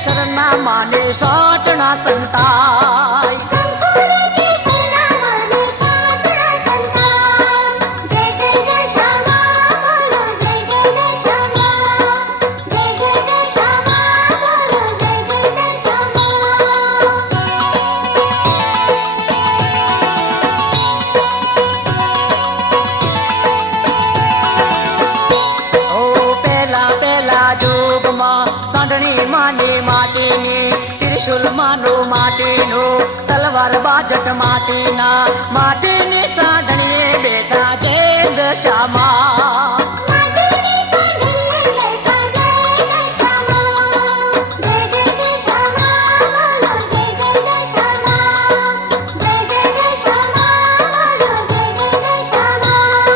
केसरना माने साटना संताय त्रिशूल मानो माटीनो तलवार बाजट माटीना माटीनी साधणीए बेटा जय दशामा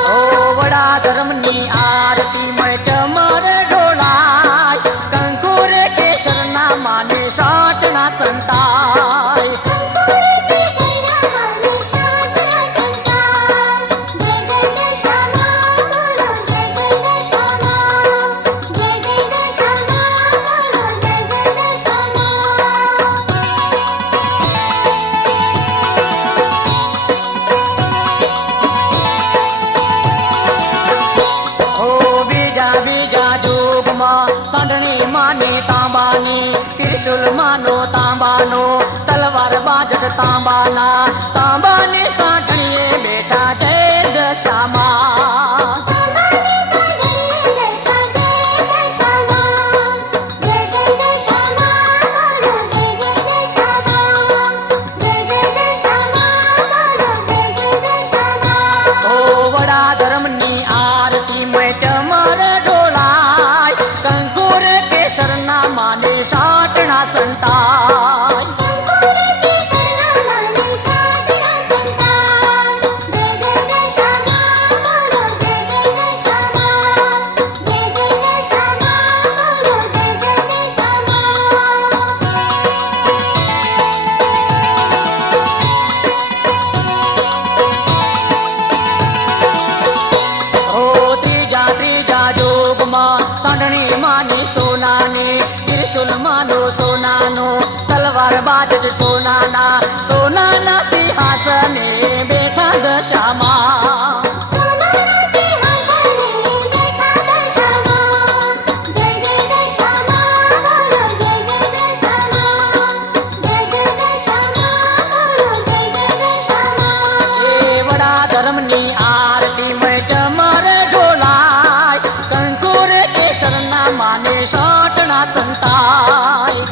ओ वड़ा धर्मनी आरती में चमर ढोलाय कंकुर केसरना माने साटना संताय त्रिशूल मानो तांबानो तलवार बाजट तांबाना तांबाने साठणीए बेटा जय दशामा ओ वड़ा धर्मनी आरती में चमर ढोलाय कंकुर केसरना माने साटना संताय सांडणी माने सोनाने त्रिशूल मानो सोनानो तलवार बाजट सोनाना सोनाना सिंहासने बेठा दशामा वड़ा धर्मनी आरती में चमर ढोलाय कंकुर केसरना माने साटना संताय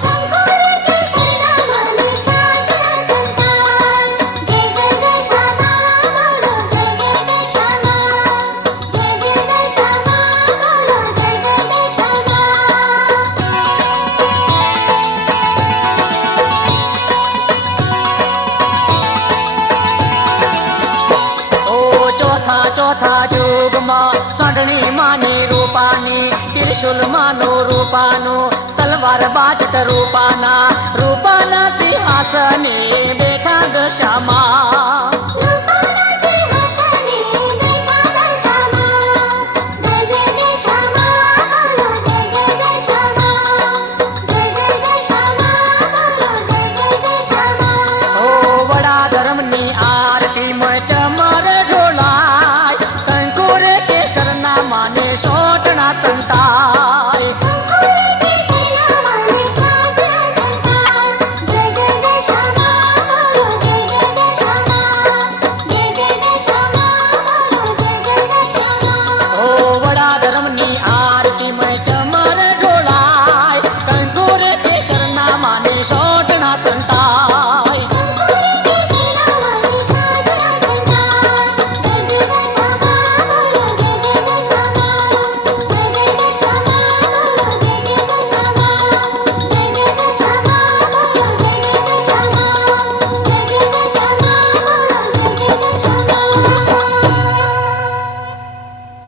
चौथा युग में सांडणी माने रूपानी त्रिशूल मानो रूपानो तलवार बाजट रूपाना रूपाना सिंहासने बेठा दशामा